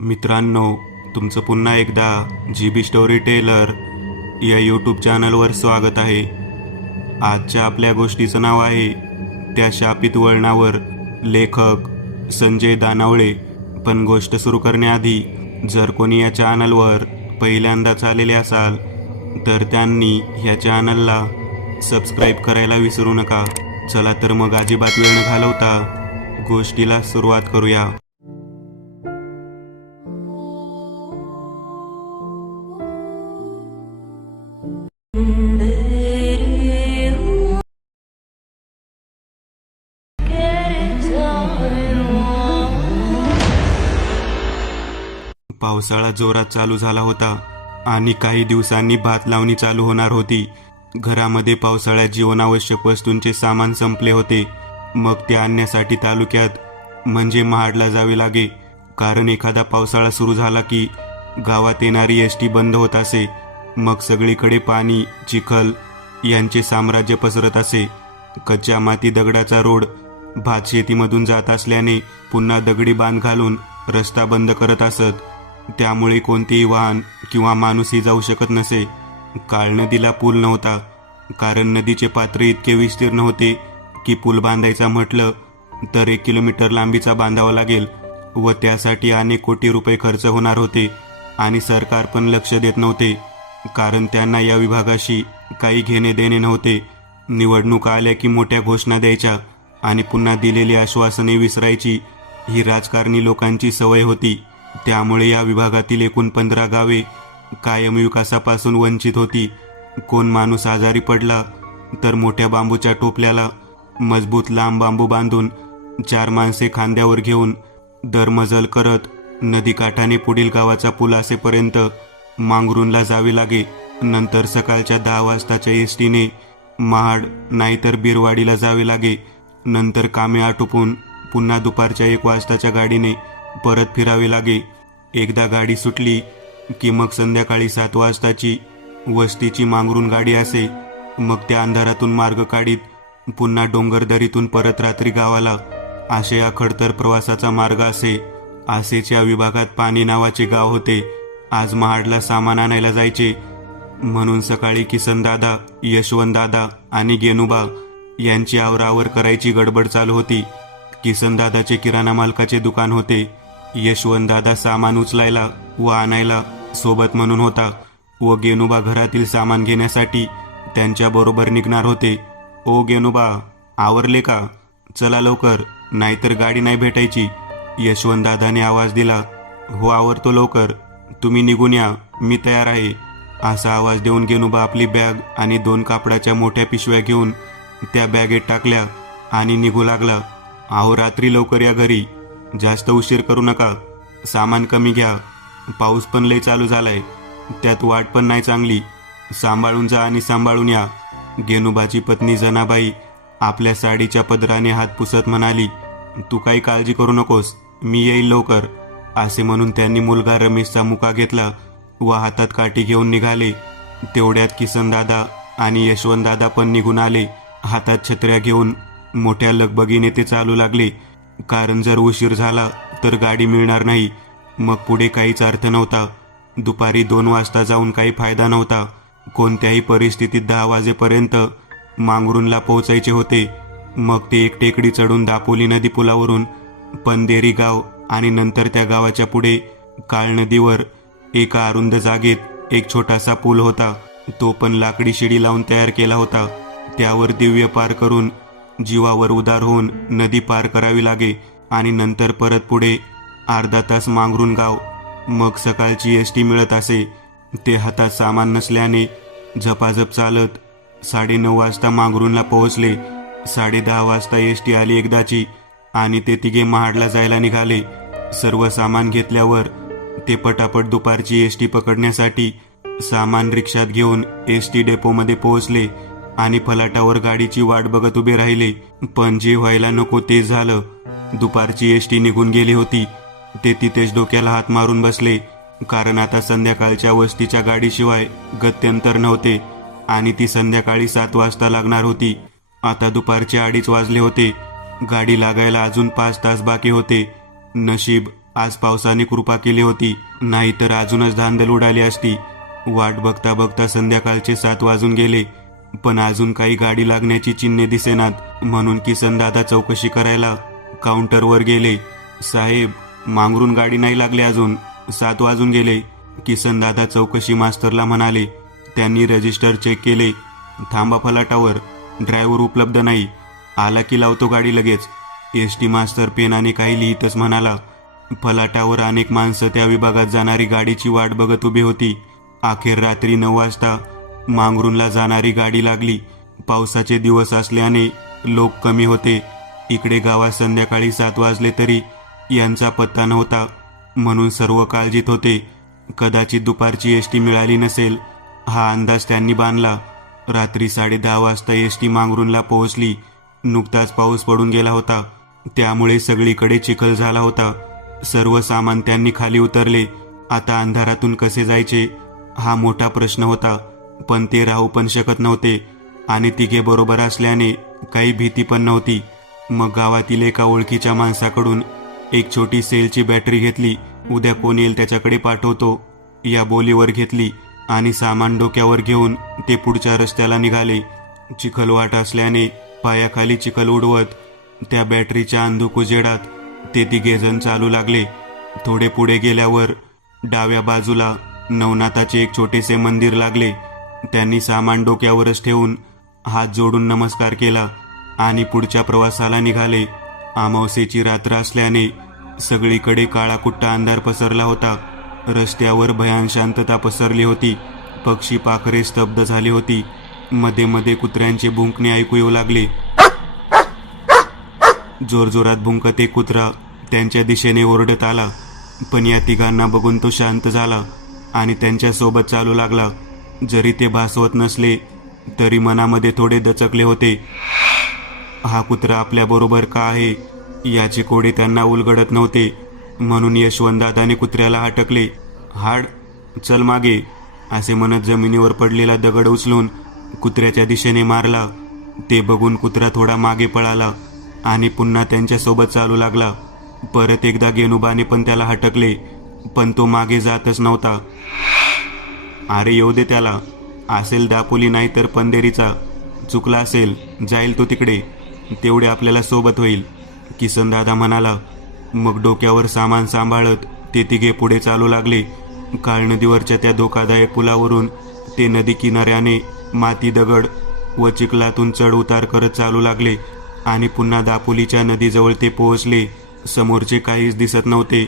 मित्रांनो, तुमचं पुन्हा एकदा GB स्टोरी टेलर या यूट्यूब चॅनलवर स्वागत आहे. आजच्या आपल्या गोष्टीचं नाव आहे त्या शापित वळणावर. लेखक संजय दानावळे. पण गोष्ट सुरू करण्याआधी जर कोणी या चॅनलवर पहिल्यांदाच आलेले असाल तर त्यांनी ह्या चॅनलला सबस्क्राईब करायला विसरू नका. चला तर मग अजिबात वेळ न घालवता गोष्टीला सुरुवात करूया. पावसाळा जोरात चालू झाला होता आणि काही दिवसांनी भात लावणी चालू होणार होती. घरामध्ये पावसाळ्यात जीवनावश्यक वस्तूंचे सामान संपले होते. मग ते आणण्यासाठी तालुक्यात म्हणजे महाडला जावे लागे. कारण एखादा पावसाळा सुरू झाला की गावात येणारी एसटी बंद होत असे. मग सगळीकडे पाणी, चिखल यांचे साम्राज्य पसरत असे. कच्च्या माती दगडाचा रोड भात शेतीमधून जात असल्याने पुन्हा दगडी बांध घालून रस्ता बंद करत असत. त्यामुळे कोणतेही वाहन किंवा माणूसही जाऊ शकत नसे. काळ नदीला पूल नव्हता, कारण नदीचे पात्र इतके विस्तीर्ण होते की पूल बांधायचा म्हटलं तर 1 किलोमीटर लांबीचा बांधावा लागेल व त्यासाठी अनेक कोटी रुपये खर्च होणार होते. आणि सरकार पण लक्ष देत नव्हते, कारण त्यांना या विभागाशी काही घेणे देणे नव्हते. निवडणुका आल्या की मोठ्या घोषणा द्यायच्या आणि पुन्हा दिलेली आश्वासने विसरायची ही राजकारणी लोकांची सवय होती. त्यामुळे या विभागातील एकूण 15 गावे कायम विकासापासून वंचित होती. कोण माणूस आजारी पडला तर मोठ्या बांबूच्या टोपल्याला मजबूत लांब बांबू बांधून 4 माणसे खांद्यावर घेऊन दरमजल करत नदीकाठाने पुढील गावाचा पूल असेपर्यंत मांगरूनला जावे लागे. नंतर सकाळच्या 10 वाजताच्या एसटीने महाड नाहीतर बिरवाडीला जावे लागे. नंतर कामे आटोपून पुन्हा दुपारच्या 1 वाजताच्या गाडीने परत फिरावे लागे. एकदा गाडी सुटली की मग संध्याकाळी 7 वाजताची वस्तीची मांगरून गाडी असे. मग त्या अंधारातून मार्ग काढीत पुन्हा डोंगरदरीतून परत रात्री गावाला. असे या खडतर प्रवासाचा मार्ग असे. आसेच्या विभागात पाणी नावाचे गाव होते. आज महाडला सामान आणायला जायचे म्हणून सकाळी किसनदादा, यशवंतदादा आणि गेनुबा यांची आवरावर करायची गडबड चालू होती. किसनदादाचे किराणा मालकाचे दुकान होते. यशवंतदादा सामान उचलायला व आणायला सोबत म्हणून होता व गेनुबा घरातील सामान घेण्यासाठी त्यांच्याबरोबर निघणार होते. ओ गेनुबा, आवरले का? चला लवकर, नाहीतर गाडी नाही भेटायची. यशवंतदादाने आवाज दिला. हो, आवरतो लवकर, तुम्ही निघून या, मी तयार आहे. असा आवाज देऊन गेनुबा आपली बॅग आणि 2 कापडाच्या मोठ्या पिशव्या घेऊन त्या बॅगेत टाकल्या आणि निघू लागला. अहो, रात्री लवकर या घरी, जास्त उशीर करू नका, सामान कमी घ्या, पाऊस पण लय चालू झालाय, त्यात वाट पण नाही चांगली, सांभाळून जा आणि सांभाळून या. गेनुबाची पत्नी जनाबाई आपल्या साडीच्या पदराने हात पुसत म्हणाली. तू काही काळजी करू नकोस, मी येईल लवकर. असे म्हणून त्यांनी मुलगा रमेशचा मुका घेतला व हातात काठी घेऊन निघाले. तेवढ्यात किसनदादा आणि यशवंतदादा पण निघून आले. हातात छत्र्या घेऊन मोठ्या लगबगीने ते चालू लागले, कारण जर उशीर झाला तर गाडी मिळणार नाही. मग पुढे काहीच अर्थ नव्हता. दुपारी 2 वाजता जाऊन काही फायदा नव्हता. कोणत्याही परिस्थितीत 10 वाजेपर्यंत मांगरूनला पोहोचायचे होते. मग ते एक टेकडी चढून दापोली नदी पुलावरून पंदेरी गाव आणि नंतर त्या गावाच्या पुढे काळ नदीवर एका अरुंद जागेत एक छोटासा पूल होता. तो पण लाकडी शिडी लावून तयार केला होता. त्यावर दिव्य पार करून जीवावर उदार होऊन नदी पार करावी लागे आणि नंतर परत पुढे अर्धा तास मांगरून गाव. मग सकाळची एसटी मिळत असे. ते हातात सामान नसल्याने झपाझप चालत 9:30 वाजता मांगरूनला पोहोचले. 10:30 वाजता एसटी आली एकदाची आणि ते तिघे महाडला जायला निघाले. सर्व सामान घेतल्यावर ते पटापट दुपारची एसटी पकडण्यासाठी सामान रिक्षात घेऊन एसटी डेपोमध्ये पोहोचले आणि फलाटावर गाडीची वाट बघत उभे राहिले. पण जे व्हायला नको ते झालं. दुपारची एसटी निघून गेली होती. ते तिथेच डोक्याला हात मारून बसले, कारण आता संध्याकाळच्या वस्तीच्या गाडीशिवाय गत्यंतर नव्हते आणि ती संध्याकाळी 7 वाजता लागणार होती. आता दुपारचे 2:30 वाजले होते. गाडी लागायला अजून 5 तास बाकी होते. नशीब आज पावसाने कृपा केली होती, नाहीतर अजूनच धांदल उडाली असती. वाट बघता बघता संध्याकाळचे 7 वाजून गेले, पण अजून काही गाडी लागण्याची चिन्हे दिसेनात. म्हणून किसन दादा चौकशी करायला काउंटरवर गेले. साहेब, मांगरून गाडी नाही लागली अजून, 7 वाजून गेले. किसन दादा चौकशी मास्तरला म्हणाले. त्यांनी रजिस्टर चेक केले. थांबा फलाटावर, ड्रायव्हर उपलब्ध नाही, आला की लावतो गाडी लगेच. एस टी मास्तर पेनाने काही लिहितच म्हणाला. फलाटावर अनेक माणसं त्या विभागात जाणारी गाडीची वाट बघत उभी होती. अखेर रात्री 9 वाजता मांगरूनला जाणारी गाडी लागली. पावसाचे दिवस असल्याने लोक कमी होते. इकडे गावात संध्याकाळी 7 वाजले तरी यांचा पत्ता नव्हता, म्हणून सर्व काळजीत होते. कदाचित दुपारची एस टी मिळाली नसेल, हा अंदाज त्यांनी बांधला. रात्री 10:30 वाजता एस टी मांगरूनला पोहोचली. नुकताच पाऊस पडून गेला होता, त्यामुळे सगळीकडे चिखल झाला होता. सर्व सामान त्यांनी खाली उतरले. आता अंधारातून कसे जायचे हा मोठा प्रश्न होता, पण ते राहू पण शकत नव्हते आणि तिघे बरोबर असल्याने काही भीती पण नव्हती. मग गावातील एका ओळखीच्या माणसाकडून एक छोटी सेलची बॅटरी घेतली. उद्या कोण येईल त्याच्याकडे पाठवतो या बोलीवर घेतली आणि सामान डोक्यावर घेऊन ते पुढच्या रस्त्याला निघाले. चिखल वाट असल्याने पायाखाली चिखल उडवत त्या बॅटरीच्या अंधुक उजेडात ते तिघेजण चालू लागले. थोडे पुढे गेल्यावर डाव्या बाजूला नवनाथाचे एक छोटेसे मंदिर लागले. त्यांनी सामान डोक्यावरच ठेवून हात जोडून नमस्कार केला आणि पुढच्या प्रवासाला निघाले. अमावस्येची रात्र असल्याने सगळीकडे काळाकुट्टा अंधार पसरला होता. रस्त्यावर भयान शांतता पसरली होती. पक्षी पाखरे स्तब्ध झाली होती. मध्ये मध्ये कुत्र्यांचे भुंकणे ऐकू येऊ लागले. जोरजोरात भुंकत एक कुत्रा त्यांच्या दिशेने ओरडत आला, पण या तिघांना बघून तो शांत झाला आणि त्यांच्या सोबत चालू लागला. जरी ते भासवत नसले तरी मनामध्ये थोडे दचकले होते. हा कुत्रा आपल्या बरोबर का आहे याचे कोडे त्यांना उलगडत नव्हते. म्हणून यशवंतदादाने कुत्र्याला हटकले. हाड, चल मागे, असे म्हणत जमिनीवर पडलेला दगड उचलून कुत्र्याच्या दिशेने मारला. ते बघून कुत्रा थोडा मागे पळाला आणि पुन्हा त्यांच्यासोबत चालू लागला. परत एकदा गेनुबाने पण त्याला हटकले, पण तो मागे जातच नव्हता. अरे येऊ दे त्याला, असेल दापोली नाही तर पंधेरीचा, चुकला असेल, जाईल तो तिकडे, तेवढे आपल्याला सोबत होईल, किसन दादा म्हणाला. मग डोक्यावर सामान सांभाळत ते तिघे पुढे चालू लागले. काळनदीवरच्या त्या धोकादायक पुलावरून ते नदी किनाऱ्याने माती, दगड व चिखलातून चढ उतार करत चालू लागले आणि पुन्हा दापोलीच्या नदीजवळ ते पोहोचले. समोरचे काहीच दिसत नव्हते.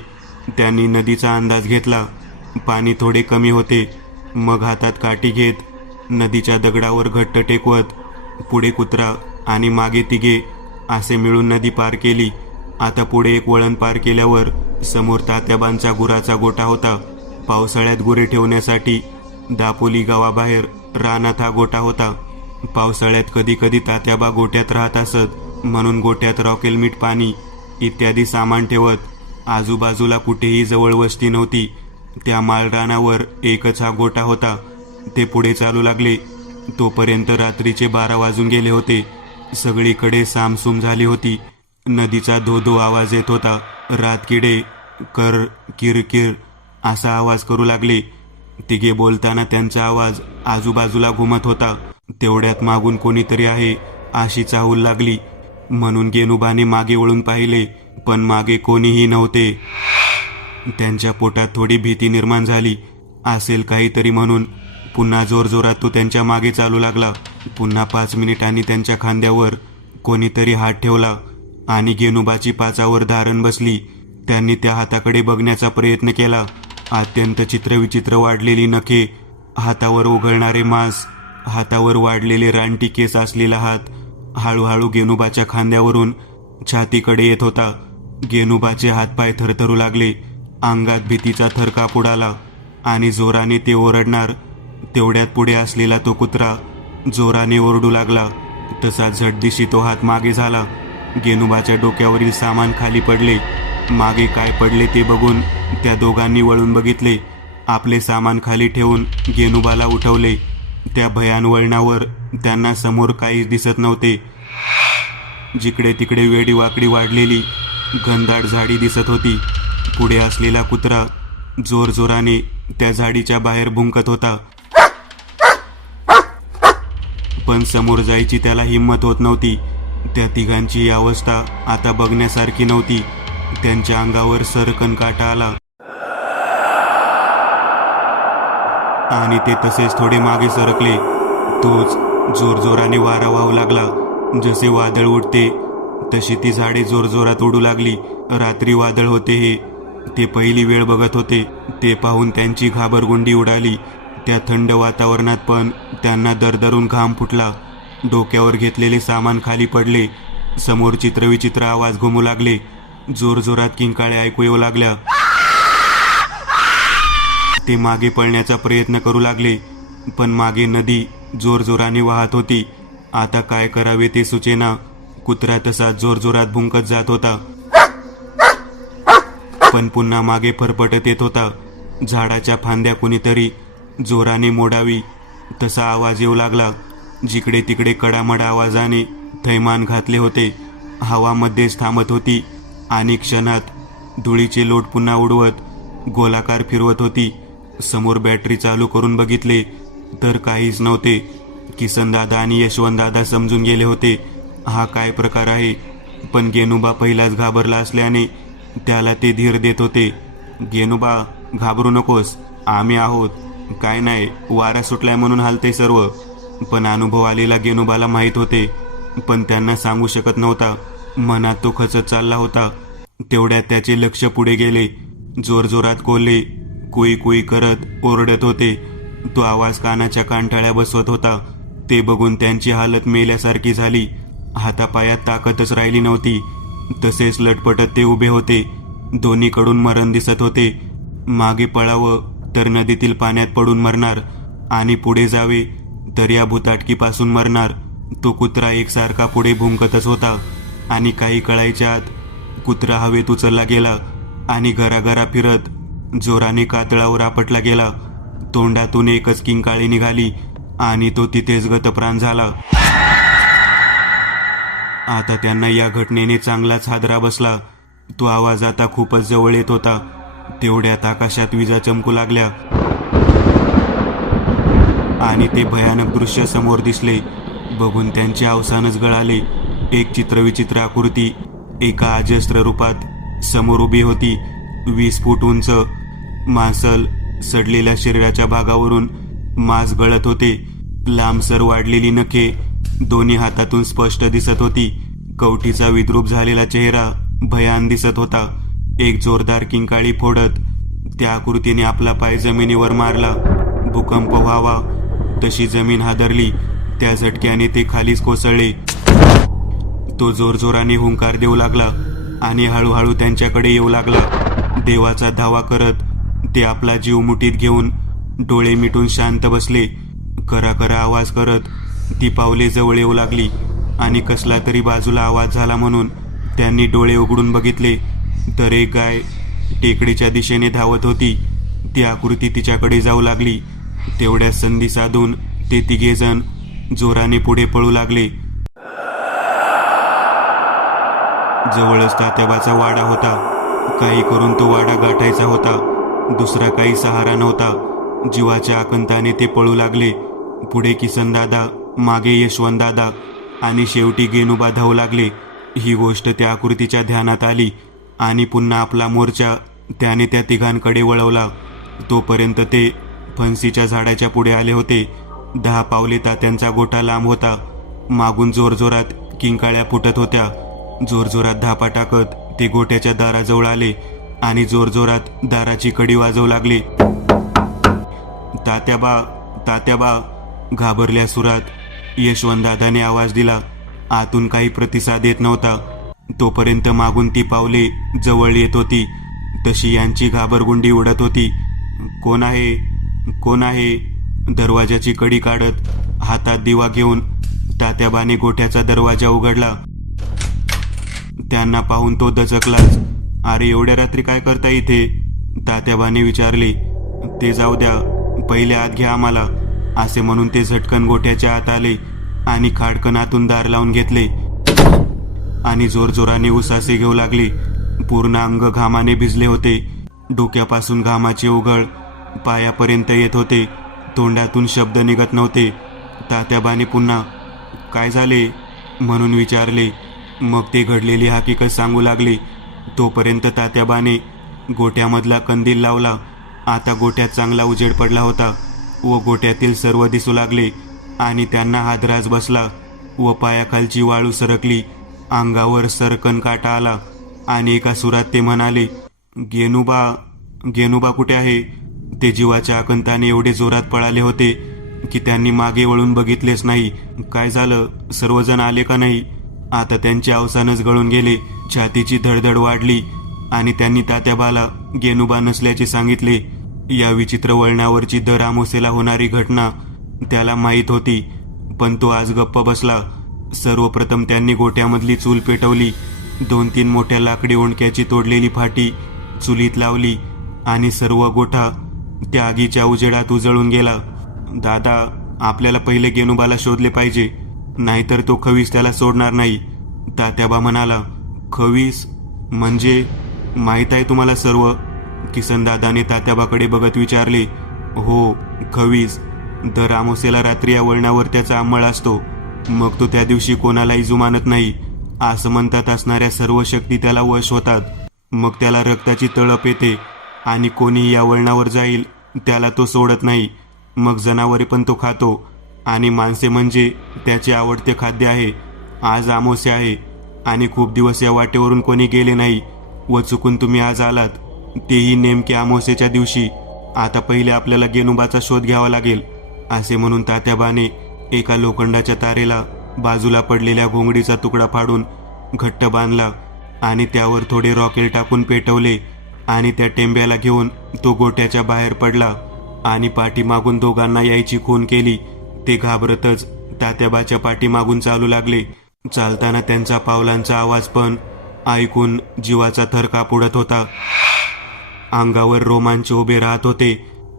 त्यांनी नदीचा अंदाज घेतला. पाणी थोडे कमी होते. मग हातात काठी घेत नदीच्या दगडावर घट्ट टेकवत पुढे कुत्रा आणि मागे तिघे असे मिळून नदी पार केली. आता पुढे एक वळण पार केल्यावर समोर तात्याबांचा गुराचा गोठा होता. पावसाळ्यात गुरे ठेवण्यासाठी दापोली गावाबाहेर रानात हा गोठा होता. पावसाळ्यात कधी कधी तात्याबा गोठ्यात राहत असत, म्हणून गोठ्यात रॉकेल, मीठ, पाणी इत्यादी सामान ठेवत. आजूबाजूला कुठेही जवळ वस्ती नव्हती. त्या माळरानावर एकच हा गोठा होता. ते पुढे चालू लागले. तोपर्यंत रात्रीचे 12 वाजून गेले होते. सगळीकडे सामसूम झाली होती. नदीचा धो-धो आवाज येत होता. रातकिडे कर किरकिर असा आवाज करू लागले. तिघे बोलताना त्यांचा आवाज आजूबाजूला घुमत होता. तेवढ्यात मागून कोणीतरी आहे अशी चाहूल लागली. म्हणून गेनुबाने मागे वळून पाहिले, पण मागे कोणीही नव्हते. त्यांच्या पोटात थोडी भीती निर्माण झाली. असेल काहीतरी म्हणून पुन्हा जोरजोरात तो त्यांच्या मागे चालू लागला. पुन्हा 5 मिनिटांनी त्यांच्या खांद्यावर कोणीतरी हात ठेवला आणि गेनुबाची पाचावर धारण बसली. त्यांनी त्या हाताकडे बघण्याचा प्रयत्न केला. अत्यंत चित्रविचित्र वाढलेली नखे, हातावर ओघळणारे मांस, हातावर वाढलेले रानटी केस असलेला हात हळूहळू गेनुबाच्या खांद्यावरून छातीकडे येत होता. गेनुबाचे हातपाय थरथरू लागले. अंगात भीतीचा थर कापूड आला आणि जोराने ते ओरडणार. तेवढ्यात पुढे असलेला तो कुत्रा जोराने ओरडू लागला. तसा झटदिशी तो हात मागे झाला. गेनुबाच्या डोक्यावरील सामान खाली पडले. मागे काय पडले ते बघून त्या दोघांनी वळून बघितले. आपले सामान खाली ठेवून गेनुबाला उठवले. त्या भयान वळणावर त्यांना समोर काहीच दिसत नव्हते. जिकडे तिकडे वेडी वाकडी वाढलेली घनदाट झाडी दिसत होती. पुढे असलेला कुत्रा जोरजोराने त्या झाडीच्या बाहेर भुंकत होता, पण समोर जायची त्याला हिंमत होत नव्हती. त्या तिघांची ही अवस्था आता बघण्यासारखी नव्हती. त्यांच्या अंगावर सरकन काटा आला आणि ते तसेच थोडे मागे सरकले. तोच जोरजोराने वारा वाहू लागला. जसे वादळ उडते तशी ती झाडे जोरजोरात उडू लागली. रात्री वादळ होते हे ते पहिली वेळ बघत होते. ते पाहून त्यांची घाबरगुंडी उडाली. त्या थंड वातावरणात पण त्यांना दरदरून घाम फुटला. डोक्यावर घेतलेले सामान खाली पडले. समोर चित्रविचित्र आवाज घुमू लागले. जोरजोरात किंकाळ्या ऐकू येऊ लागल्या. ते मागे पळण्याचा प्रयत्न करू लागले, पण मागे नदी जोरजोराने वाहत होती. आता काय करावे ते सुचेना. कुत्रा तसा जोरजोरात भुंकत जात होता, पण पुन्हा मागे फरफटत येत होता. झाडाच्या फांद्या कुणीतरी जोराने मोडावी तसा आवाज येऊ लागला. जिकडे तिकडे कडामड आवाजाने थैमान घातले होते. हवा मध्येच थांबत होती आणि क्षणात धुळीचे लोट पुन्हा उडवत गोलाकार फिरवत होती. समोर बॅटरी चालू करून बघितले तर काहीच नव्हते. किसनदादा आणि यशवंतदादा समजून गेले होते हा काय प्रकार आहे, पण गेनुबा पहिलाच घाबरला असल्याने त्याला ते धीर देत होते. गेनुबा, घाबरू नकोस, आम्ही आहोत. काय नाही, वारा सुटलाय म्हणून हालते सर्व. पण अनुभव आलेला गेनुबाला माहीत होते, पण त्यांना सांगू शकत नव्हता. मनात तो खचत चालला होता. तेवढ्यात त्याचे लक्ष पुढे गेले. जोरजोरात कोल्हे कुई कुई करत ओरडत होते. तो आवाज कानाच्या कानठळ्या बसवत होता. ते बघून त्यांची हालत मेल्यासारखी झाली. हातापायात ताकदच राहिली नव्हती. तसेच लटपटत ते उभे होते. दोन्हीकडून मरण दिसत होते. मागे पळावं तर नदीतील पाण्यात पडून मरणार आणि पुढे जावे तर या भुताटकीपासून मरणार. तो कुत्रा एकसारखा पुढे भुंकतच होता आणि काही कळायच्या आत कुत्रा हवेत उचलला गेला आणि घराघरा फिरत जोराने कातळावर आपटला गेला. तोंडातून एकच किंकाळी निघाली आणि तो तिथेच गतप्राण झाला. आता त्यांना या घटनेने चांगलाच हादरा बसला. तो आवाज आता खूपच जवळ येत होता. तेवढ्यात आकाशात विजा चमकू लागल्या आणि ते भयानक दृश्य समोर दिसले. बघून त्यांचे अवसानच गळाले. एक चित्रविचित्र आकृती एका अजस्त्र रूपात समोर उभी होती. 20 फूट उंच, मांसल सडलेल्या शरीराच्या भागावरून मांस गळत होते. लांबसर वाढलेली नखे दोन्ही हातातून स्पष्ट दिसत होती. कवटीचा विद्रूप झालेला चेहरा भयान दिसत होता. एक जोरदार किंकाळी फोडत त्या आकृतीने आपला पाय जमिनीवर मारला. भूकंप व्हावा तशी जमीन हादरली. त्या झटक्याने ते खालीच कोसळले. तो जोरजोराने हुंकार देऊ लागला आणि हळूहळू त्यांच्याकडे येऊ लागला. देवाचा धावा करत ते आपला जीव मुठीत घेऊन डोळे मिटून शांत बसले. करा करा आवाज करत ती पावले जवळ येऊ लागली आणि कसला तरी बाजूला आवाज झाला म्हणून त्यांनी डोळे उघडून बघितले तर एक गाय टेकडीच्या दिशेने धावत होती. ती आकृती तिच्याकडे जाऊ लागली. तेवढ्या संधी साधून ते तिघेजण जोराने पुढे पळू लागले. जवळच तात्याबाचा वाडा होता. काही करून तो वाडा गाठायचा होता. दुसरा काही सहारा नव्हता. जीवाच्या आकंताने ते पळू लागले. पुढे किसनदादा, मागे यशवंतदादा आणि शेवटी गेनुबा धावू लागले. ही गोष्ट त्या आकृतीच्या ध्यानात आली आणि पुन्हा आपला मोर्चा त्याने त्या तिघांकडे वळवला. तोपर्यंत ते फणसीच्या झाडाच्या पुढे आले होते. 10 पावले तात्यांचा गोठा लांब होता. मागून जोरजोरात किंकाळ्या फुटत होत्या. जोरजोरात धापा टाकत ते गोठ्याच्या दाराजवळ आले आणि जोरजोरात दाराची कडी वाजवू लागले. तात्याबा, तात्याबा, घाबरल्या सुरात यशवंतदादाने आवाज दिला. आतून काही प्रतिसाद येत नव्हता. तोपर्यंत मागून ती पावले जवळ येत होती तशी यांची घाबरगुंडी उडत होती. कोण आहे, कोण आहे? दरवाजाची कडी काढत हातात दिवा घेऊन तात्याबाने गोठ्याचा दरवाजा उघडला. त्यांना पाहून तो दचकलाच. अरे, एवढ्या रात्री काय करता इथे? तात्याबाने विचारले. ते जाऊ द्या, पहिले आत घ्या आम्हाला, असे म्हणून ते झटकन गोठ्याच्या आत आले आणि खाडकन आतून दार लावून घेतले आणि जोरजोराने उसासे घेऊ लागले. पूर्ण अंग घामाने भिजले होते. डोक्यापासून घामाचे ओघळ पायापर्यंत येत होते. तोंडातून शब्द निघत नव्हते. तात्याबाने पुन्हा काय झाले म्हणून विचारले. मग ते घडलेली हकीकत सांगू लागले. तोपर्यंत तात्याबाने गोठ्यामधला कंदील लावला. आता गोठ्यात चांगला उजेड पडला होता व गोठ्यातील सर्व दिसू लागले आणि त्यांना हादराच बसला व पायाखालची वाळू सरकली. अंगावर सरकन काटा आला आणि एका सुरात ते म्हणाले, गेनुबा, गेनुबा कुठे आहे? ते जीवाच्या आकंताने एवढे जोरात पळाले होते की त्यांनी मागे वळून बघितलेच नाही. काय झालं? सर्वजण आले का नाही? आता त्यांचे अवसानच गळून गेले. छातीची धडधड वाढली आणि त्यांनी तात्याबाला गेनुबा नसल्याचे सांगितले. या विचित्र वळणावरची दर अमावस्येला होणारी घटना त्याला माहीत होती, पण तो आज गप्प बसला. सर्वप्रथम त्यांनी गोठ्यामधली चूल पेटवली. 2-3 मोठ्या लाकडी ओंडक्याची तोडलेली फाटी चुलीत लावली आणि सर्व गोठा त्या आगीच्या उजेडात उजळून गेला. दादा, आपल्याला पहिले गेनुबाला शोधले पाहिजे, नाहीतर तो खवीस त्याला सोडणार नाही, तात्याबा म्हणाला. खवीस म्हणजे? माहीत आहे तुम्हाला सर्व? किसनदादाने तात्याबाकडे बघत विचारले. हो, खवीस. दर अमावस्येला रात्री या वळणावर त्याचा अंमळ असतो. मग तो त्या दिवशी कोणालाही जुमानत नाही. असं म्हणतात असणाऱ्या सर्व शक्ती त्याला वश होतात. मग त्याला रक्ताची तळप येते आणि कोणी या वळणावर जाईल त्याला तो सोडत नाही. मग जनावरे पण तो खातो आणि माणसे म्हणजे त्याचे आवडते खाद्य आहे. आज अमावस्या आहे आणि खूप दिवस या वाटेवरून कोणी गेले नाही व चुकून तुम्ही आज आलात, तेही नेमके अमावस्येच्या दिवशी. आता पहिले आपल्याला गेनुबाचा शोध घ्यावा लागेल. असे म्हणून तात्याबाने एका लोखंडाच्या तारेला बाजूला पडलेल्या घोंगडीचा तुकडा फाडून घट्ट बांधला आणि त्यावर थोडे रॉकेल टाकून पेटवले आणि त्या टेंब्याला घेऊन तो गोठ्याच्या बाहेर पडला आणि पाठीमागून दोघांना यायची खून केली. ते घाबरतच तात्याबाच्या पाठीमागून चालू लागले. चालताना त्यांचा पावलांचा आवाज पण ऐकून जीवाचा थर कापुडत होता. अंगावर रोमांच उभे राहत होते.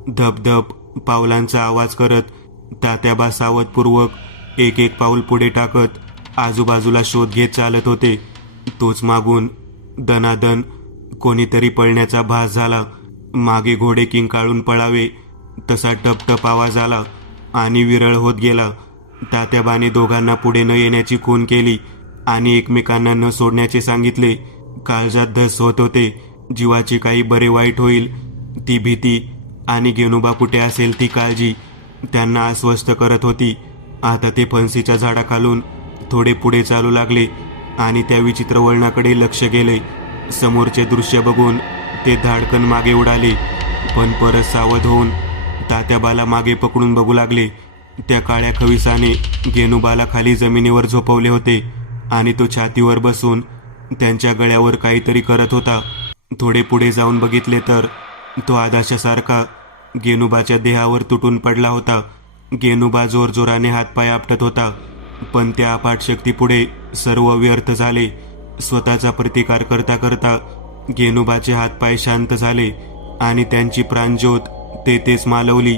धपधप पावलांचा आवाज करत तात्याबा सावधपूर्वक एक एक पाऊल पुढे टाकत आजूबाजूला शोध घेत चालत होते. तोच मागून दनादन कोणीतरी पळण्याचा भास झाला. मागे घोडे किंकाळून पळावे तसा टपटप आवाज आला आणि विरळ होत गेला. तात्याबाने दोघांना पुढे न येण्याची खून केली आणि एकमेकांना न सोडण्याचे सांगितले. काळजात धस होत होते. जीवाची काही बरे वाईट होईल ती भीती आणि गेनुबा कुठे असेल ती काळजी त्यांना अस्वस्थ करत होती. आता ते फणसीच्या झाडाखालून थोडे पुढे चालू लागले आणि त्या विचित्र वळणाकडे लक्ष गेले. समोरचे दृश्य बघून ते धाडकन मागे उडाले, पण परत सावध होऊन तात्याबाला मागे पकडून बघू लागले. त्या काळ्या खविसाने गेनुबाला खाली जमिनीवर झोपवले होते आणि तो छातीवर बसून त्यांच्या गळ्यावर काहीतरी करत होता. थोडे पुढे जाऊन बघितले तर तो आदाशासारखा गेनुबाच्या देहावर तुटून पडला होता. गेनुबा जोरजोराने हातपाय आपटत होता, पण त्या अफाट शक्तीपुढे सर्व व्यर्थ झाले. स्वतःचा प्रतिकार करता करता गेनुबाचे हातपाय शांत झाले आणि त्यांची प्राणज्योत तेथेच मालवली.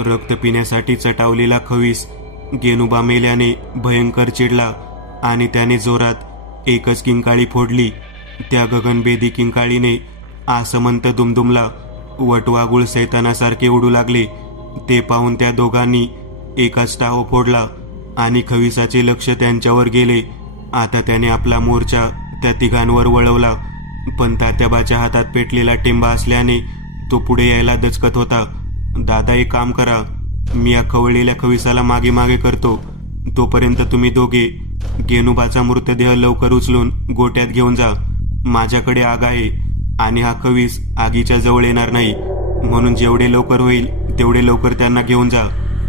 रक्त पिण्यासाठी चटावलेला खवीस गेनुबा मेल्याने भयंकर चिडला आणि त्याने जोरात एकच किंकाळी फोडली. त्या गगनभेदी किंकाळीने आसमंत दुमदुमला. वटवागुळ सैतानासारखे उडू लागले. ते पाहून त्या दोघांनी एकाच टाहो फोडला आणि खविसाचे लक्ष त्यांच्यावर गेले. आता त्याने आपला मोर्चा त्या तिघांवर वळवला, पण तात्याबाच्या हातात पेटलेला टेंबा असल्याने तो पुढे यायला दचकत होता. दादा, एक काम करा, मी या खवळलेल्या खविसाला मागे मागे करतो. तोपर्यंत तुम्ही दोघे गेनुबाचा मृतदेह लवकर उचलून गोट्यात घेऊन जा. माझ्याकडे आग आहे आणि हा खवीस आगीच्या जवळ येणार नाही, म्हणून जेवढे लवकर होईल तेवढे लवकर त्यांना घेऊन जा.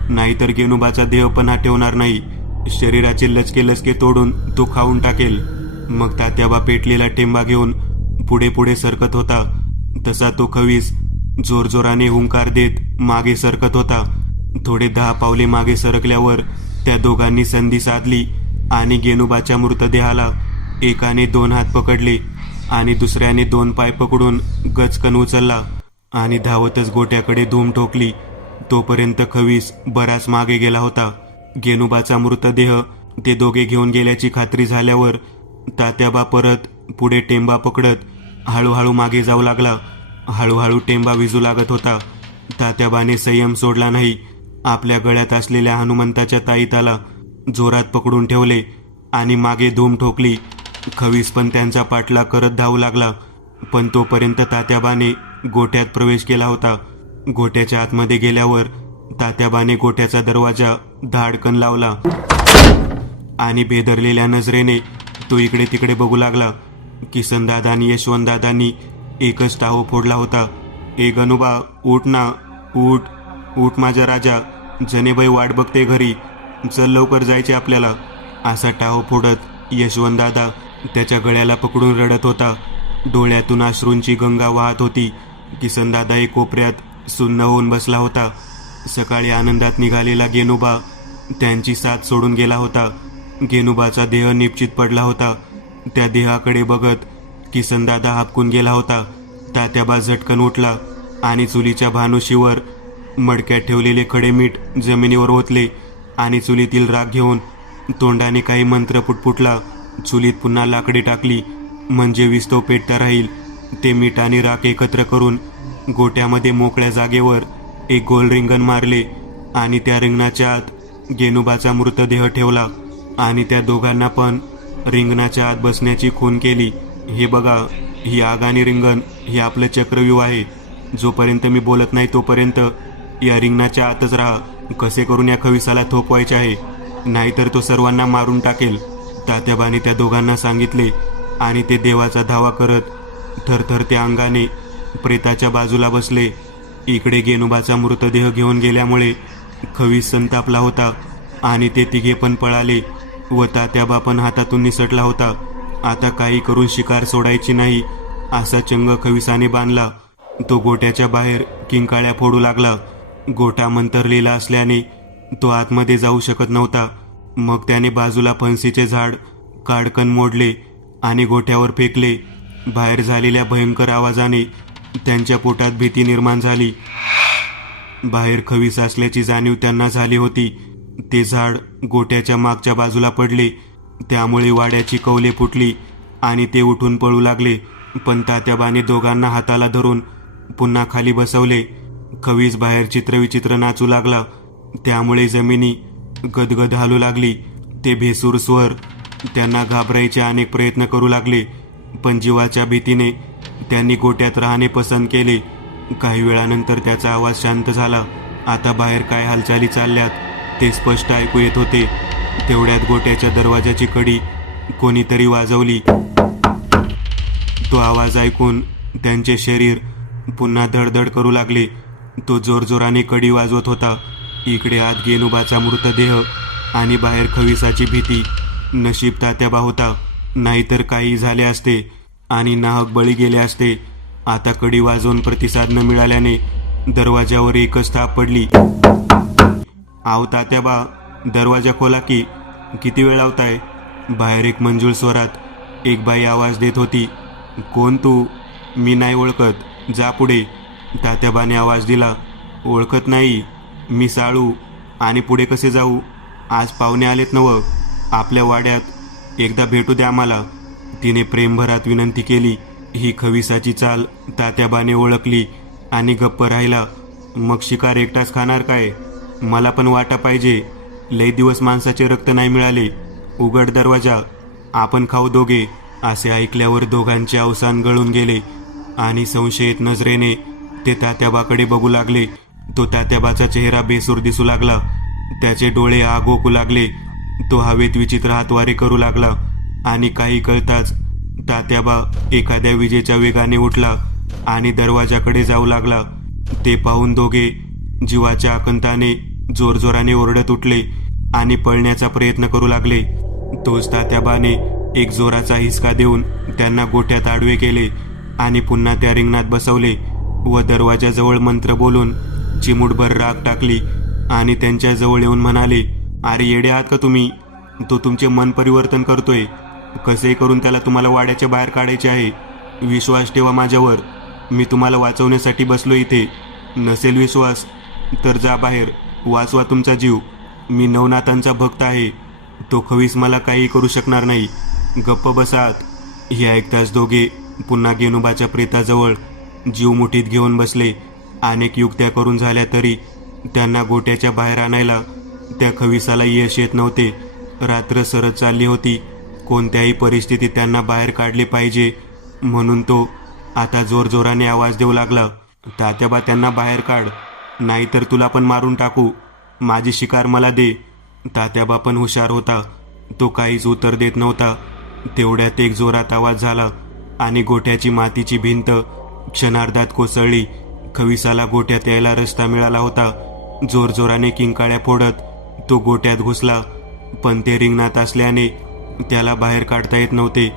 नाहीतर गेनुबाचा देह पण हा ठेवणार नाही. शरीराचे लचके लचके तोडून तो खाऊन टाकेल. मग तात्याबा पेटलेला टेंबा घेऊन पुढे पुढे सरकत होता. तसा तो खवीस जोरजोराने हुंकार देत मागे सरकत होता. थोडे 10 पावले मागे सरकल्यावर त्या दोघांनी संधी साधली आणि गेनुबाच्या मृतदेहाला एकाने 2 हात पकडले आणि दुसऱ्याने 2 पाय पकडून गचकन उचलला आणि धावतच गोट्याकडे धूम ठोकली. तोपर्यंत खवीस बराच मागे गेला होता. गेनुबाचा मृतदेह ते दोघे घेऊन गेल्याची खात्री झाल्यावर तात्याबा परत पुढे टेंबा पकडत हळूहळू मागे जाऊ लागला. हळूहळू टेंबा विजू लागत होता. तात्याबाने संयम सोडला नाही. आपल्या गळ्यात असलेल्या हनुमंताच्या ताईताला जोरात पकडून ठेवले आणि मागे धूम ठोकली. खवीस पण त्यांचा पाठलाग करत धावू लागला. पण तोपर्यंत तात्याबाने गोठ्यात प्रवेश केला होता. गोठ्याच्या आतमध्ये गेल्यावर तात्याबाने गोठ्याचा दरवाजा धाडकन लावला आणि भेदरलेल्या नजरेने तो इकडे तिकडे बघू लागला. किसनदादा आणि यशवंतदादांनी एकच टाहो फोडला होता. ए गणूबा, उठ ना, उठ उठ माझा राजा, जनेबाई वाट बघते घरी, चल लवकर जायचे आपल्याला. असा टाहो फोडत यशवंतदादा त्याच्या गळ्याला पकडून रडत होता. डोळ्यातून अश्रूंची गंगा वाहत होती. किसनदादा एक कोपऱ्यात सुन्न होऊन बसला होता. सकाळी आनंदात निघालेला गेनुबा त्यांची साथ सोडून गेला होता. गेनुबाचा देह निपचित पडला होता. त्या देहाकडे बघत किसनदादा हापकून गेला होता. तात्याबा झटकन उठला आणि चुलीच्या भानुशीवर मडक्यात ठेवलेले खडे मीठ जमिनीवर ओतले आणि चुलीतील राख घेऊन तोंडाने काही मंत्र पुटपुटला. चुलीत पुन्हा लाकडी टाकली म्हणजे विस्तव पेटता राहील. ते मीठ आणि राख एकत्र करून गोट्यामध्ये मोकळ्या जागेवर एक गोल रिंगण मारले आणि त्या रिंगणाच्या आत गेनुबाचा मृतदेह ठेवला आणि त्या दोघांना पण रिंगणाच्या आत बसण्याची खून केली. हे बघा, ही आग आणि रिंगण हे आपलं चक्रव्यूह आहे. जोपर्यंत मी बोलत नाही तोपर्यंत या रिंगणाच्या आतच राहा. कसे करून या खविसाला थोपवायचे आहे, नाहीतर तो सर्वांना मारून टाकेल. तात्याबाने त्या दोघांना सांगितले आणि ते देवाचा धावा करत थरथरत्या अंगाने प्रेताच्या बाजूला बसले. इकडे गेनुबाचा मृतदेह घेऊन गेल्यामुळे खवीस संतापला होता आणि ते तिघे पण पळाले व तात्याबा पण हातातून निसटला होता. आता काही करून शिकार सोडायची नाही असा चंग खविसाने बांधला. तो गोट्याच्या बाहेर किंकाळ्या फोडू लागला. गोठा मंतरलेला असल्याने तो आतमध्ये जाऊ शकत नव्हता. मग त्याने बाजूला फणसीचे झाड काडकन मोडले आणि गोठ्यावर फेकले. बाहेर झालेल्या भयंकर आवाजाने त्यांच्या पोटात भीती निर्माण झाली. बाहेर खवीस असल्याची जाणीव त्यांना झाली होती. ते झाड गोट्याच्या मागच्या बाजूला पडले. त्यामुळे वाड्याची कौले फुटली आणि ते उठून पळू लागले. पण तात्याबाने दोघांना हाताला धरून पुन्हा खाली बसवले. खवीस बाहेर चित्रविचित्र नाचू लागला. त्यामुळे जमिनी गदगद हालू लागली. ते भेसूर स्वर त्यांना घाबरायचे अनेक प्रयत्न करू लागले. पण जीवाच्या भीतीने त्यांनी गोट्यात राहणे पसंत केले. काही वेळानंतर त्याचा आवाज शांत झाला. आता बाहेर काय हालचाली चालल्यात ते स्पष्ट ऐकू येत होते. तेवढ्यात गोट्याच्या दरवाजाची कडी कोणीतरी वाजवली. तो आवाज ऐकून त्यांचे शरीर पुन्हा धडधड करू लागले. तो जोरजोराने कडी वाजवत होता. इकडे आत गेनुबाचा मृतदेह आणि बाहेर खविसाची भीती. नशीब तात्याबा होता, नाहीतर काही झाले असते आणि नाहक बळी गेले असते. आता कडी वाजवून प्रतिसाद न मिळाल्याने दरवाजावर एकच थाप पडली. आव तात्याबा, दरवाजा खोला की, किती वेळ लावताय? बाहेर एक मंजूळ स्वरात एक बाई आवाज देत होती. कोण तू? मी नाही ओळखत, जा पुढे. तात्याबाने आवाज दिला. ओळखत नाही? मी साळू. आणि पुढे कसे जाऊ? आज पाहुणे आलेत नवं आपल्या वाड्यात, एकदा भेटू द्या आम्हाला, तिने प्रेमभरात विनंती केली. ही खविसाची चाल तात्याबाने ओळखली आणि गप्प राहिला. मग शिकार एकटाच खाणार काय? मला पण वाटा पाहिजे. लई दिवस माणसाचे रक्त नाही मिळाले. उघड दरवाजा, आपण खाऊ दोघे. असे ऐकल्यावर दोघांचे अवसान गळून गेले आणि संशयित नजरेने ते तात्याबाकडे बघू लागले. तो तात्याबाचा चेहरा बेसूर दिसू लागला. त्याचे डोळे आग ओकू लागले. तो हवेत विचित्र हातवारे करू लागला आणि काही कळताच तात्याबा एखाद्या विजेच्या वेगाने उठला आणि दरवाजाकडे जाऊ लागला. ते पाहून दोघे जीवाच्या आकंताने जोरजोराने ओरडत उठले आणि पळण्याचा प्रयत्न करू लागले. तोच तात्याबाने एक जोराचा हिसका देऊन त्यांना गोठ्यात आडवे केले आणि पुन्हा त्या रिंगणात बसवले व दरवाजाजवळ मंत्र बोलून चिमूटभर राख टाकली आणि त्यांच्या जवळ येऊन म्हणाले, अरे येडे आहात का तुम्ही? तो तुमचे मन परिवर्तन करतोय. कसे करून त्याला तुम्हाला वाड्याच्या बाहेर काढायचे आहे. विश्वास ठेवा माझ्यावर. मी तुम्हाला वाचवण्यासाठी बसलो इथे. नसेल विश्वास तर जा बाहेर, वाचवा तुमचा जीव. मी नवनाथांचा भक्त आहे. तो खवीस मला काही करू शकणार नाही. गप्प बसात. हे ऐकताच दोघे पुन्हा गेनोबाच्या प्रेताजवळ जीव मुठीत घेऊन बसले. अनेक युक्त्या करून झाल्या तरी त्यांना गोट्याच्या बाहेर आणायला त्या खविसाला यश येत नव्हते. रात्र सरत चालली होती. कोणत्याही परिस्थितीत त्यांना बाहेर काढले पाहिजे म्हणून तो आता जोरजोराने आवाज देऊ लागला, तात्याबा त्यांना बाहेर काढ, नाहीतर तुला पण मारून टाकू. माझी शिकार मला दे. तात्याबा पण हुशार होता. तो काहीच उत्तर देत नव्हता. तेवढ्यात एक जोरात आवाज झाला आणि गोठ्याची मातीची भिंत क्षणार्धात कोसळली. खविसाला गोठ्यात यायला रस्ता मिळाला होता. जोरजोराने किंकाळ्या फोडत तो गोठ्यात घुसला, पण ते रिंगणात असल्याने त्याला बाहेर काढता येत नव्हते.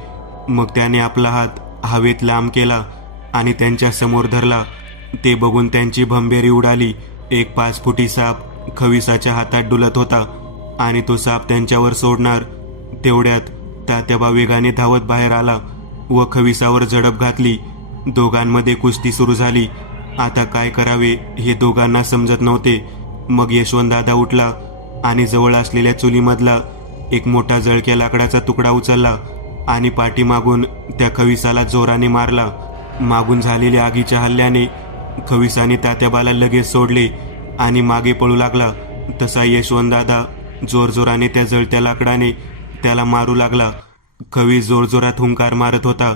मग त्याने आपला हात हवेत लांब केला आणि त्यांच्या समोर धरला. ते बघून त्यांची भंबेरी उडाली. एक 5 फुटी साप खविसाच्या हातात डुलत होता आणि तो साप त्यांच्यावर सोडणार तेवढ्यात तात्याबा वेगाने धावत बाहेर आला व खविसावर झडप घातली. दोघांमध्ये कुस्ती सुरू झाली. आता काय करावे हे दोघांना समजत नव्हते. मग यशवंतदादा उठला आणि जवळ असलेल्या चुलीमधला एक मोठा जळक्या लाकडाचा तुकडा उचलला आणि पाठीमागून त्या खविसाला जोराने मारला. मागून झालेल्या आगीच्या हल्ल्याने खविसाने तात्याबाला लगेच सोडले आणि मागे पळू लागला. तसा यशवंतदादा जोरजोराने त्या जळत्या लाकडाने त्याला मारू लागला. खवीस जोरजोरात हुंकार मारत होता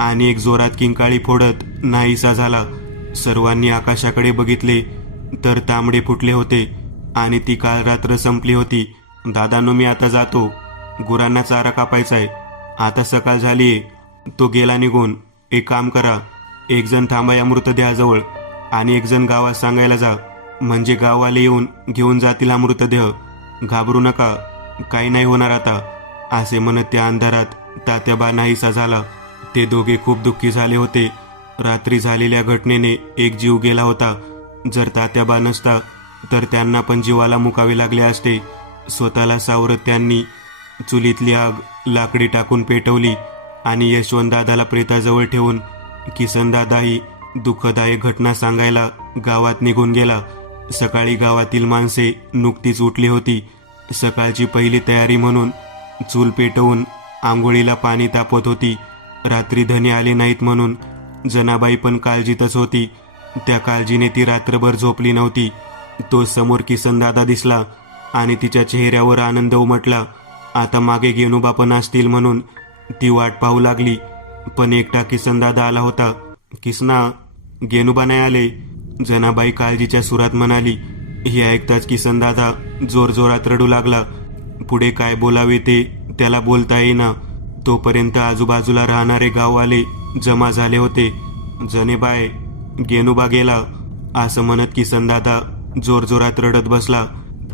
आणि एक जोरात किंकाळी फोडत नाहीसा झाला. सर्वांनी आकाशाकडे बघितले तर तांबडे फुटले होते आणि ती काल रात्र संपली होती. दादांनो, मी आता जातो. गुरांना चारा कापायचाय. आता सकाळ झालीये. तो गेला निघून. एक काम करा, एक जण थांबा या मृतदेहाजवळ आणि एक जण गावात सांगायला जा, म्हणजे गाववाले येऊन घेऊन जातील हा मृतदेह. घाबरू नका, काही नाही होणार आता. असे म्हणत त्या अंधारात तात्याबा नाहीसा झाला. ते दोघे खूप दुःखी झाले होते. रात्री झालेल्या घटनेने एक जीव गेला होता. जर तात्याबा नसता तर त्यांना पण जीवाला मुकावे लागले असते. स्वतःला सावरत त्यांनी चुलीतली आग लाकडी टाकून पेटवली आणि यशवंतदादाला प्रेताजवळ ठेवून किसनदादाही दुःखदायक घटना सांगायला गावात निघून गेला. सकाळी गावातील माणसे नुकतीच उठली होती. सकाळची पहिली तयारी म्हणून चूल पेटवून आंघोळीला पाणी तापत होती. रात्री धनी आले नाहीत म्हणून जनाबाई पण काळजीतच होती. त्या काळजीने ती रात्रभर झोपली नव्हती. तो समोर किसनदादा दिसला आणि तिच्या चेहऱ्यावर आनंद उमटला. आता मागे गेनोबा पण असतील म्हणून ती वाट पाहू लागली. पण एकटा किसनदादा आला होता. किसना, गेनोबा नाही आले, जनाबाई काळजीच्या सुरात म्हणाली. हे ऐकताच किसनदादा जोरजोरात रडू लागला. पुढे काय बोलावे ते त्याला बोलता येईना. तोपर्यंत आजूबाजूला राहणारे गाववाले जमा झाले होते. जनेबाय, गेनोबा गेला असं म्हणत किसनदादा जोरजोरात रडत बसला.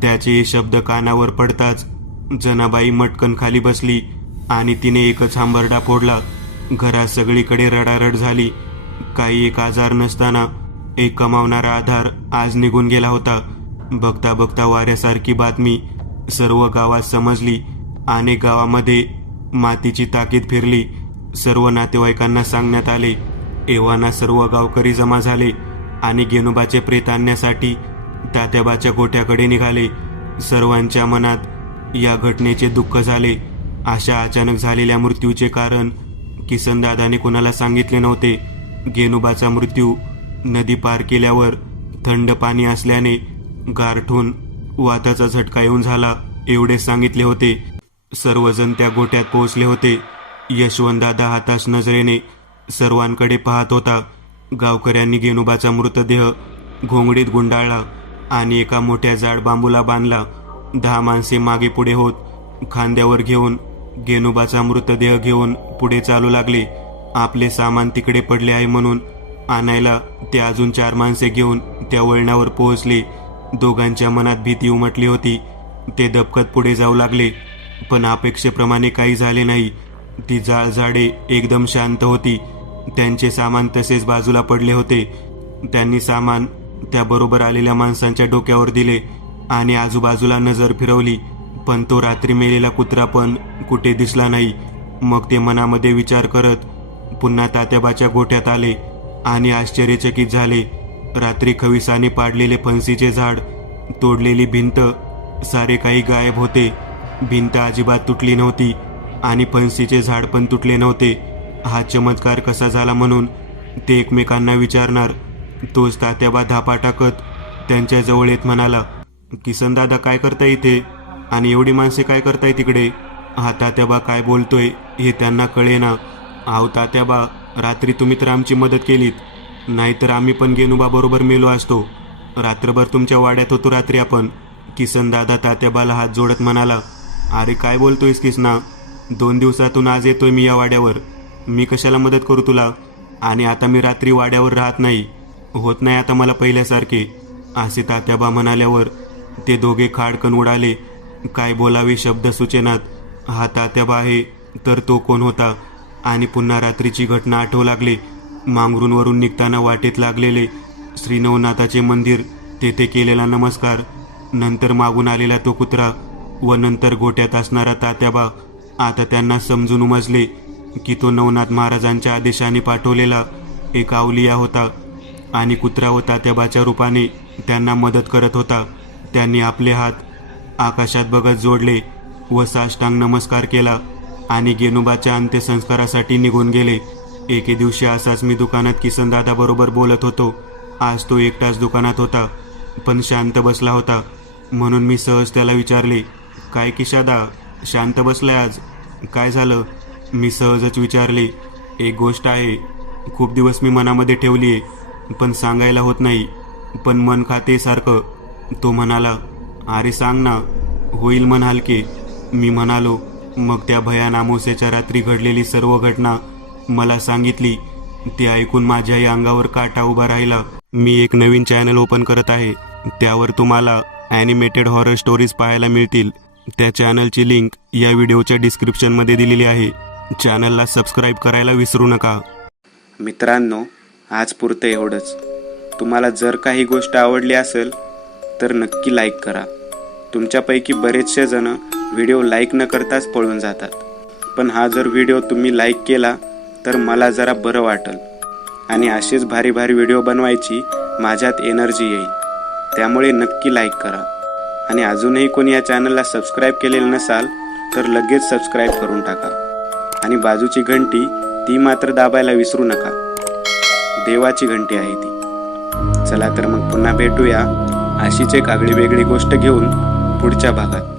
त्याचे हे शब्द कानावर पडताच जनाबाई मटकन खाली बसली आणि तिने एकच हांबरडा फोडला. घरात सगळीकडे रडारड झाली. काही एक आजार नसताना एक कमावणारा आधार आज निघून गेला होता. बघता बघता वाऱ्यासारखी बातमी सर्व गावात समजली आणि गावामध्ये मातीची ताकीद फिरली. सर्व नातेवाईकांना सांगण्यात आले. एव्हाना सर्व गावकरी जमा झाले आणि गेनोबाचे प्रेत आणण्यासाठी तात्याबाच्या गोठ्याकडे निघाले. सर्वांच्या मनात या घटनेचे दुःख झाले. अशा अचानक झालेल्या मृत्यूचे कारण किसनदादाने कोणाला सांगितले नव्हते. गेनोबाचा मृत्यू नदी पार केल्यावर थंड पाणी असल्याने गारठून वाताचा झटका येऊन झाला एवढे सांगितले होते. सर्वजण त्या गोठ्यात पोहोचले होते. यशवंतदादा हाताश नजरेने सर्वांकडे पाहत होता. गावकऱ्यांनी गेनोबाचा मृतदेह घोंगडीत गुंडाळला आणि एका मोठ्या जाड बांबूला बांधला. 10 माणसे मागे पुढे होत खांद्यावर घेऊन गेनोबाचा मृतदेह घेऊन पुढे चालू लागले. आपले सामान तिकडे पडले आहे म्हणून आणायला ते अजून 4 माणसे घेऊन त्या वळणावर पोहोचले. दोघांच्या मनात भीती उमटली होती. ते दबकत पुढे जाऊ लागले, पण अपेक्षेप्रमाणे काही झाले नाही. ती जाळ झाडे एकदम शांत होती. त्यांचे सामान तसेच बाजूला पडले होते. त्यांनी सामान त्याबरोबर आलेल्या माणसांच्या डोक्यावर दिले आणि आजूबाजूला नजर फिरवली, पण तो रात्री मेलेला कुत्रा पण कुठे दिसला नाही. मग ते मनामध्ये विचार करत पुन्हा तात्याबाच्या गोठ्यात आले आणि आश्चर्यचकित झाले. रात्री खविसाने पाडलेले फणसीचे झाड, तोडलेली भिंत, सारे काही गायब होते. भिंत अजिबात तुटली नव्हती आणि फणसीचे झाड पण तुटले नव्हते. हा चमत्कार कसा झाला म्हणून ते एकमेकांना विचारणार. तोच तात्याबा धापा टाकत त्यांच्या जवळ येत म्हणाला, किसन दादा काय करताय इथे, आणि एवढी माणसे काय करताय तिकडे? हा तात्याबा काय बोलतोय हे त्यांना कळेना. आहो तात्याबा, रात्री तुम्ही तर आमची मदत केलीत, नाहीतर आम्ही पण गेनुबा बरोबर मेलो असतो. रात्रभर तुमच्या वाड्यात होतो रात्री आपण. किसन दादा तात्याबाला हात जोडत म्हणाला, अरे काय बोलतोयस किसना, 2 दिवसातून आज येतोय मी या वाड्यावर. मी कशाला मदत करू तुला? आणि आता मी रात्री वाड्यावर राहत नाही, होत नाही आता मला पहिल्यासारखे. असे तात्याबा म्हणाल्यावर ते दोघे खाडकन उडाले. काय बोलावे शब्द सुचेनात. हा तात्याबा आहे तर तो कोण होता? आणि पुन्हा रात्रीची घटना आठवू लागली. मांगरूनवरून निघताना वाटेत लागलेले श्री नवनाथाचे मंदिर, तेथे केलेला नमस्कार, नंतर मागून आलेला तो कुत्रा व नंतर गोट्यात असणारा तात्याबा. आता त्यांना समजून उमजले की तो नवनाथ महाराजांच्या आदेशाने पाठवलेला एक अवलिया होता आणि कुत्रा व तात्याबाच्या रूपाने त्यांना मदत करत होता. त्यांनी आपले हात आकाशात बघत जोडले व साष्टांग नमस्कार केला आणि गेनुबाच्या अंत्यसंस्कारासाठी निघून गेले. एके दिवशी असाच मी दुकानात किसनदादा बरोबर बोलत होतो. आज तो एकटाच दुकानात होता, पण शांत बसला होता. म्हणून मी सहज त्याला विचारले, काय किशादा, शांत बसलाय आज, काय झालं? मी सहजच विचारले. एक गोष्ट आहे, खूप दिवस मी मनामध्ये ठेवली आहे, पण सांगायला होत नाही, पण मन खाते सारखं. तो म्हणाला, अरे सांग ना. होईल मन हलके. मी म्हणालो. मग त्या भयान अमावस्येच्या रात्री घडलेली सर्व घटना मला सांगितली. ते ऐकून माझ्याही अंगावर काटा उभा राहिला. मी एक नवीन चॅनल ओपन करत आहे, त्यावर तुम्हाला ॲनिमेटेड हॉरर स्टोरीज पाहायला मिळतील. त्या चॅनलची लिंक या व्हिडिओच्या डिस्क्रिप्शनमध्ये दिलेली आहे. चॅनलला सबस्क्राईब करायला विसरू नका. मित्रांनो, आज पुरतं एवढंच. तुम्हाला जर काही गोष्ट आवडली असेल तर नक्की लाईक करा. तुमच्यापैकी बरेचसे जण व्हिडिओ लाईक न करताच पळून जातात, पण हा जर व्हिडिओ तुम्ही लाईक केला तर मला जरा बरं वाटेल आणि असेच भारी भारी व्हिडिओ बनवायची माझ्यात एनर्जी येईल. त्यामुळे नक्की लाईक करा. आणि अजूनही कोणी या चॅनलला सबस्क्राईब केलेलं नसाल तर लगेच सबस्क्राईब करून टाका. आणि बाजूची घंटी ती मात्र दाबायला विसरू नका. देवाची घंटी आहे ती. चला तर मग पुन्हा भेटूया अशीच एक आगळी वेगळी गोष्ट घेऊन पुढच्या भागात.